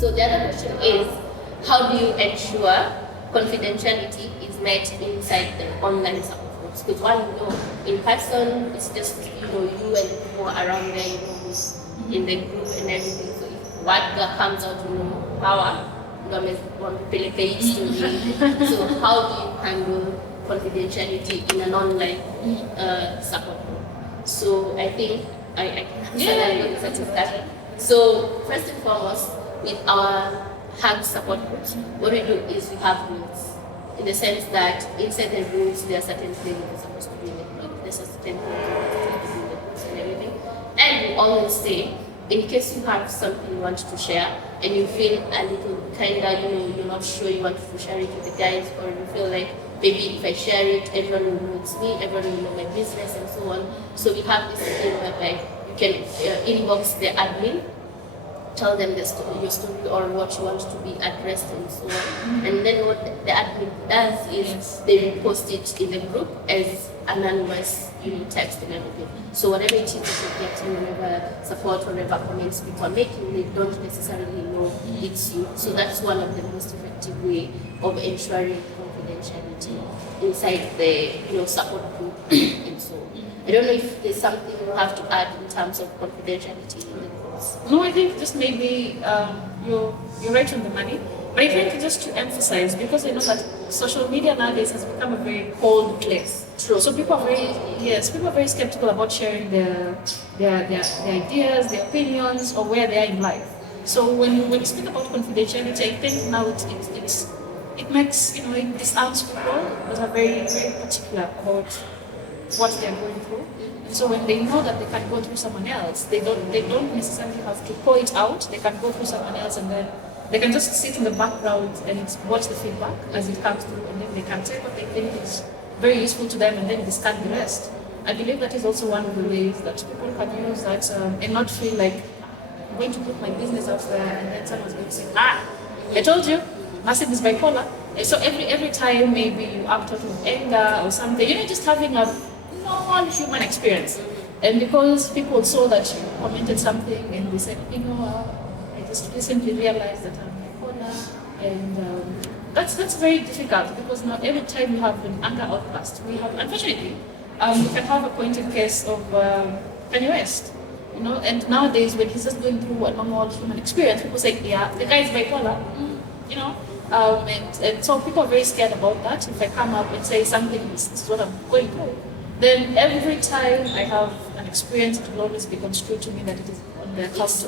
So the other question is, how do you ensure confidentiality is met inside the online support groups? Because one, in person, it's just you and people around there, who's in the group and everything. So if what comes out, power, so how do you handle confidentiality in an online support group? So I think I can answer that. So first and foremost, with our hug support groups, what we do is we have rules. In the sense that inside the rules, there are certain things that are supposed to be in the group, there's a certain things that are supposed to be in the groups and everything. And we always say, in case you have something you want to share and you feel a little you're not sure you want to share it with the guys, or you feel like maybe if I share it, everyone will know it's me, everyone will know my business and so on. So we have this thing whereby you can inbox the admin, tell them your story or what you want to be addressed and so on. And then what the admin does is they repost it in the group as anonymous text and everything. So whatever it is that you're getting, whatever support, whatever comments people are making, they don't necessarily know it's you. So that's one of the most effective way of ensuring confidentiality inside the support group and so on. I don't know if there's something you have to add in terms of confidentiality in the groups. No, I think just maybe you're right on the money. But I think just to emphasize, because I know that social media nowadays has become a very cold place. True. So people are very skeptical about sharing their ideas, their opinions, or where they are in life. So when you speak about confidentiality, I think now it makes it disarms people that are very, very particular about what they are going through. And so when they know that they can go through someone else, they don't necessarily have to pour it out. They can go through someone else, and then they can just sit in the background and watch the feedback as it comes through, and then they can take what they think is very useful to them and then discard the rest. I believe that is also one of the ways that people can use that and not feel like I'm going to put my business out there and then someone's going to say, I told you, Nassim is bipolar. And so every time maybe you act out of anger or something, just having a normal human experience. And because people saw that you commented something and they said, I just recently realized that I'm bipolar, and that's very difficult because now every time you have an anger outburst, we have, unfortunately, we can have a pointed case of Kanye West, and nowadays when he's just going through a normal human experience, people say, yeah, the guy is bipolar, and so people are very scared about that. If I come up and say something, this is what I'm going through, then every time I have an experience, it will always be construed to me that it is on the account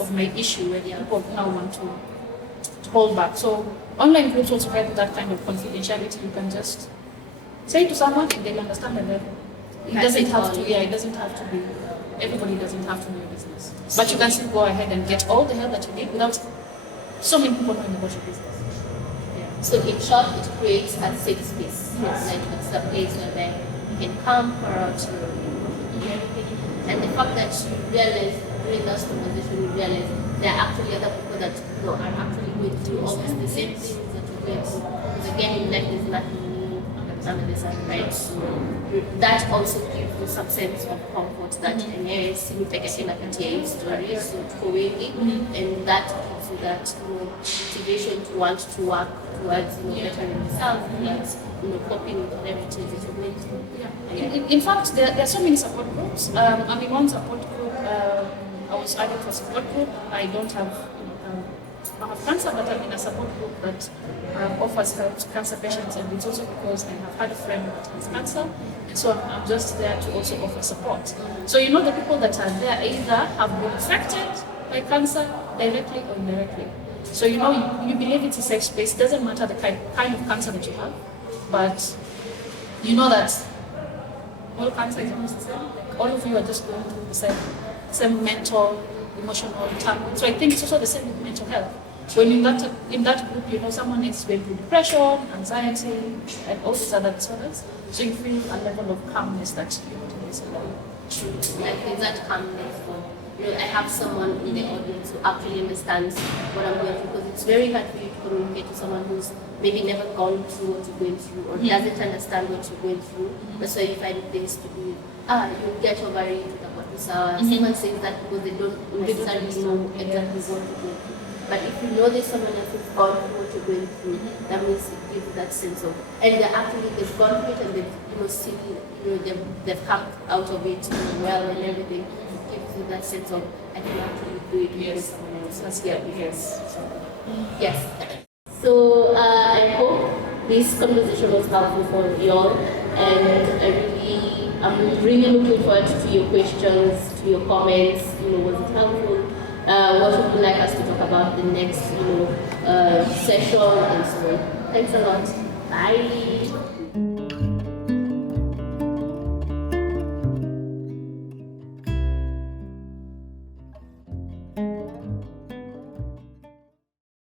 of my issue, and people now want to hold back. So online groups also have that kind of confidentiality. You can just say to someone and they'll understand, and then it doesn't have to be, everybody doesn't have to know your business. But you can still go ahead and get all the help that you need without so many people knowing about your business. Yeah. So in short, it creates a safe space. Like it's a place where you can come, pour out everything. And the fact that you realize during this conversation, you realize there are actually other people that are actually going through almost the same things that you're going through. Because again, in life, there's nothing new under the sun, right? So that also gives you some sense of comfort that yes, you take a story, so for waiting, and that gives you that motivation to want to work towards bettering yourself, towards coping with whatever it is that you're going through. Yeah. In fact, there are so many support groups. I'm in one support group. I was added to a support group. I don't have I have cancer, but I'm in a support group that offers help to cancer patients, and it's also because I have had a friend that has cancer, and so I'm just there to also offer support. So the people that are there either have been affected by cancer directly or indirectly. So you believe it's a safe space. It doesn't matter the kind of cancer that you have, but you know that all cancer is almost the same. Like all of you are just going through the same mental, emotional turmoil. So I think it's also the same with mental health. When in that group, someone is going through depression, anxiety, and all these other disorders, so you feel a level of calmness that you're not always alone. True. Like there's that calmness. I have someone in the audience who actually understands what I'm going through, because it's very hard for you to communicate to someone who's maybe never gone through what you're going through or doesn't understand what you're going through. That's why you find things to be, you get over it, someone says that because they don't necessarily know exactly what you're going through. But if you know there's someone else who's gone through what you're going through, that means it gives you that sense of, and they've gone through it and they've seen, they've come out of it well and everything. It gives you that sense of, I can actually do it with someone else. Yes. So I hope this conversation was helpful for you all, and I'm really looking forward to your questions, to your comments. Was it helpful? What would you like us to talk about the next, session and so on? Thanks a lot. Bye.